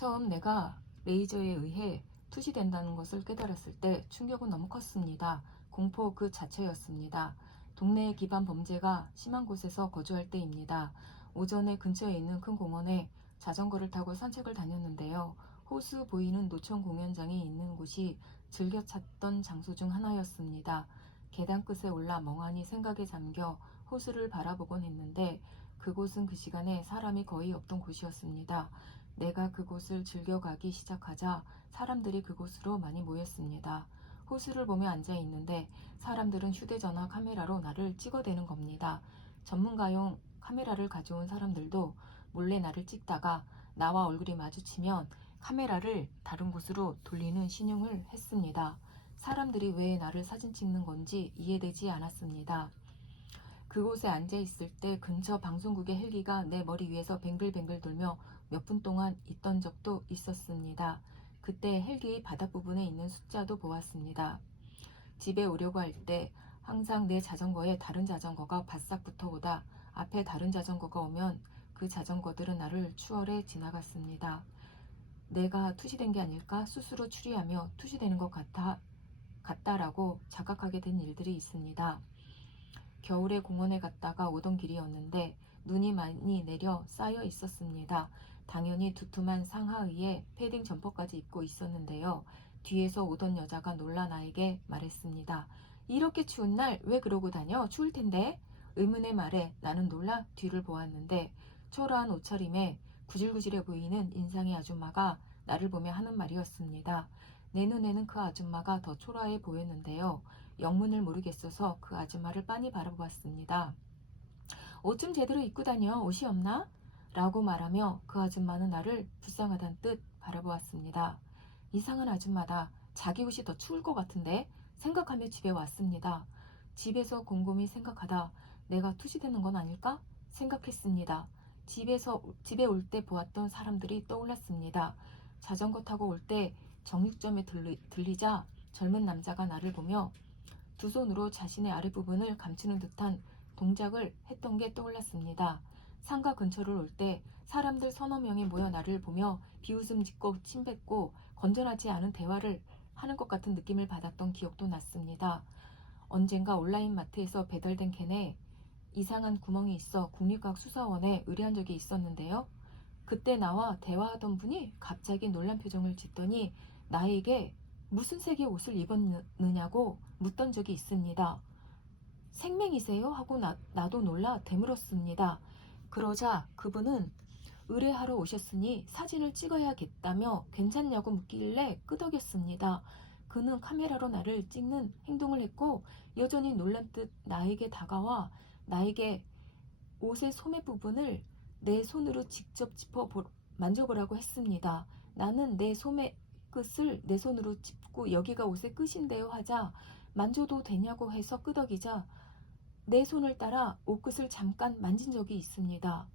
처음 내가 레이저에 의해 투시된다는 것을 깨달았을 때 충격은 너무 컸습니다. 공포 그 자체였습니다. 동네의 기반 범죄가 심한 곳에서 거주할 때입니다. 오전에 근처에 있는 큰 공원에 자전거를 타고 산책을 다녔는데요. 호수 보이는 노천 공연장이 있는 곳이 즐겨 찾던 장소 중 하나였습니다. 계단 끝에 올라 멍하니 생각에 잠겨 호수를 바라보곤 했는데 그곳은 그 시간에 사람이 거의 없던 곳이었습니다. 내가 그곳을 즐겨가기 시작하자 사람들이 그곳으로 많이 모였습니다. 호수를 보며 앉아 있는데 사람들은 휴대전화 카메라로 나를 찍어대는 겁니다. 전문가용 카메라를 가져온 사람들도 몰래 나를 찍다가 나와 얼굴이 마주치면 카메라를 다른 곳으로 돌리는 신용을 했습니다. 사람들이 왜 나를 사진 찍는 건지 이해되지 않았습니다. 그곳에 앉아 있을 때 근처 방송국의 헬기가 내 머리 위에서 뱅글뱅글 돌며 몇 분 동안 있던 적도 있었습니다. 그때 헬기의 바닥 부분에 있는 숫자도 보았습니다. 집에 오려고 할 때 항상 내 자전거에 다른 자전거가 바싹 붙어오다 앞에 다른 자전거가 오면 그 자전거들은 나를 추월해 지나갔습니다. 내가 투시된 게 아닐까 스스로 추리하며 투시되는 것 같다라고 자각하게 된 일들이 있습니다. 겨울에 공원에 갔다가 오던 길이었는데 눈이 많이 내려 쌓여 있었습니다. 당연히 두툼한 상하의에 패딩 점퍼까지 입고 있었는데요. 뒤에서 오던 여자가 놀라 나에게 말했습니다. 이렇게 추운 날 왜 그러고 다녀? 추울 텐데. 의문의 말에 나는 놀라 뒤를 보았는데 초라한 옷차림에 구질구질해 보이는 인상의 아줌마가 나를 보며 하는 말이었습니다. 내 눈에는 그 아줌마가 더 초라해 보였는데요. 영문을 모르겠어서 그 아줌마를 빤히 바라보았습니다. 옷 좀 제대로 입고 다녀. 옷이 없나? 라고 말하며 그 아줌마는 나를 불쌍하다는 뜻 바라보았습니다. 이상한 아줌마다. 자기 옷이 더 추울 것 같은데 생각하며 집에 왔습니다. 집에서 곰곰이 생각하다 내가 투시되는 건 아닐까 생각했습니다. 집에 올 때 보았던 사람들이 떠올랐습니다. 자전거 타고 올 때 정육점에 들리자 젊은 남자가 나를 보며 두 손으로 자신의 아랫부분을 감추는 듯한 동작을 했던 게 떠올랐습니다. 상가 근처를 올 때 사람들 서너 명이 모여 나를 보며 비웃음 짓고 침뱉고 건전하지 않은 대화를 하는 것 같은 느낌을 받았던 기억도 났습니다. 언젠가 온라인 마트에서 배달된 캔에 이상한 구멍이 있어 국립과학수사원에 의뢰한 적이 있었는데요. 그때 나와 대화하던 분이 갑자기 놀란 표정을 짓더니 나에게 무슨 색의 옷을 입었느냐고 묻던 적이 있습니다. 생맹이세요? 하고 나도 놀라 되물었습니다. 그러자 그분은 의뢰하러 오셨으니 사진을 찍어야겠다며 괜찮냐고 묻길래 끄덕였습니다. 그는 카메라로 나를 찍는 행동을 했고 여전히 놀란 듯 나에게 다가와 나에게 옷의 소매 부분을 내 손으로 직접 만져보라고 했습니다. 나는 내 소매 끝을 내 손으로 짚고 여기가 옷의 끝인데요 하자 만져도 되냐고 해서 끄덕이자 내 손을 따라 옷끝을 잠깐 만진 적이 있습니다.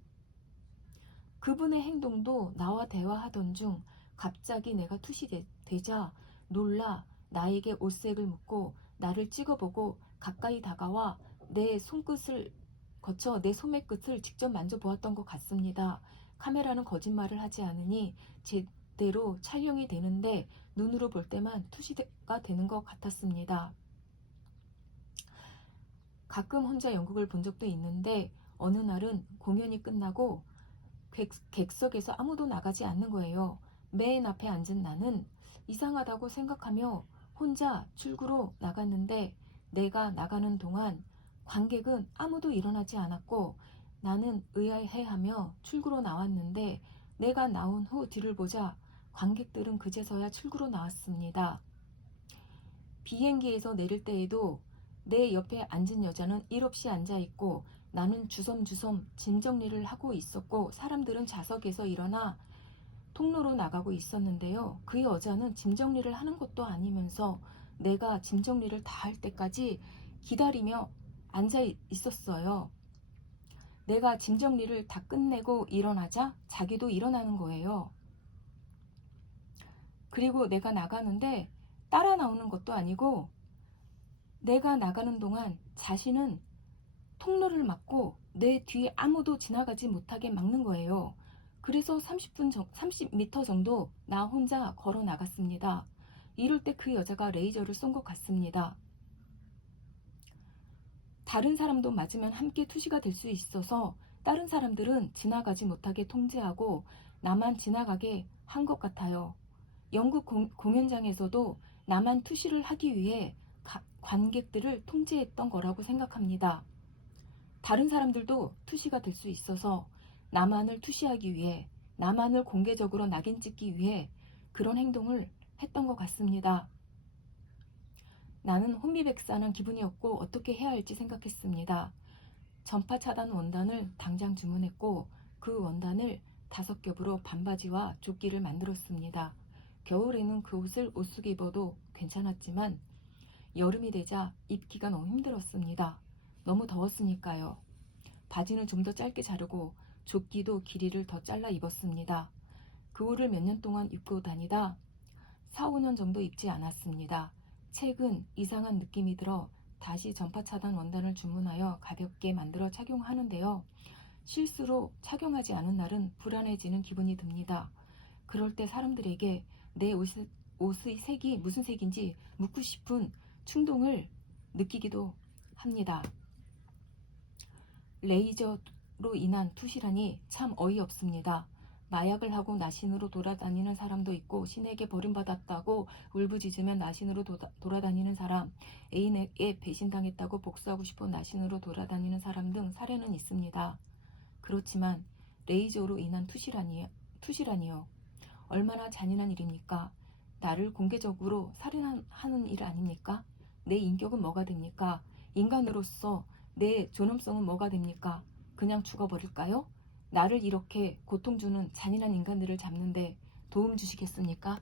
그분의 행동도 나와 대화하던 중 갑자기 내가 투시되자 놀라 나에게 옷색을 묻고 나를 찍어보고 가까이 다가와 내 손끝을 거쳐 내 소매 끝을 직접 만져보았던 것 같습니다. 카메라는 거짓말을 하지 않으니 제대로 촬영이 되는데 눈으로 볼 때만 투시가 되는 것 같았습니다. 가끔 혼자 연극을 본 적도 있는데 어느 날은 공연이 끝나고 객석에서 아무도 나가지 않는 거예요. 맨 앞에 앉은 나는 이상하다고 생각하며 혼자 출구로 나갔는데 내가 나가는 동안 관객은 아무도 일어나지 않았고 나는 의아해하며 출구로 나왔는데 내가 나온 후 뒤를 보자 관객들은 그제서야 출구로 나왔습니다. 비행기에서 내릴 때에도 내 옆에 앉은 여자는 일 없이 앉아있고 나는 주섬주섬 짐 정리를 하고 있었고 사람들은 좌석에서 일어나 통로로 나가고 있었는데요. 그 여자는 짐 정리를 하는 것도 아니면서 내가 짐 정리를 다 할 때까지 기다리며 앉아 있었어요. 내가 짐 정리를 다 끝내고 일어나자 자기도 일어나는 거예요. 그리고 내가 나가는데 따라 나오는 것도 아니고 내가 나가는 동안 자신은 통로를 막고 내 뒤에 아무도 지나가지 못하게 막는 거예요. 그래서 30m 정도 나 혼자 걸어 나갔습니다. 이럴 때 그 여자가 레이저를 쏜 것 같습니다. 다른 사람도 맞으면 함께 투시가 될 수 있어서 다른 사람들은 지나가지 못하게 통제하고 나만 지나가게 한 것 같아요. 영국 공연장에서도 나만 투시를 하기 위해 관객들을 통제했던 거라고 생각합니다. 다른 사람들도 투시가 될 수 있어서 나만을 투시하기 위해, 나만을 공개적으로 낙인 찍기 위해 그런 행동을 했던 것 같습니다. 나는 혼미백산한 기분이었고 어떻게 해야 할지 생각했습니다. 전파 차단 원단을 당장 주문했고 그 원단을 5겹으로 반바지와 조끼를 만들었습니다. 겨울에는 그 옷을 옷 속에 입어도 괜찮았지만 여름이 되자 입기가 너무 힘들었습니다. 너무 더웠으니까요. 바지는 좀 더 짧게 자르고 조끼도 길이를 더 잘라 입었습니다. 그 옷을 몇 년 동안 입고 다니다 4, 5년 정도 입지 않았습니다. 최근 이상한 느낌이 들어 다시 전파 차단 원단을 주문하여 가볍게 만들어 착용하는데요. 실수로 착용하지 않은 날은 불안해지는 기분이 듭니다. 그럴 때 사람들에게 내 옷의 색이 무슨 색인지 묻고 싶은 충동을 느끼기도 합니다. 레이저로 인한 투시라니 참 어이없습니다. 마약을 하고 나신으로 돌아다니는 사람도 있고 신에게 버림받았다고 울부짖으며 나신으로 돌아다니는 사람, 애인에게 배신당했다고 복수하고 싶어 나신으로 돌아다니는 사람 등 사례는 있습니다. 그렇지만 레이저로 인한 투시라니요. 얼마나 잔인한 일입니까? 나를 공개적으로 살인하는 일 아닙니까? 내 인격은 뭐가 됩니까? 인간으로서 내 존엄성은 뭐가 됩니까? 그냥 죽어버릴까요? 나를 이렇게 고통 주는 잔인한 인간들을 잡는데 도움 주시겠습니까?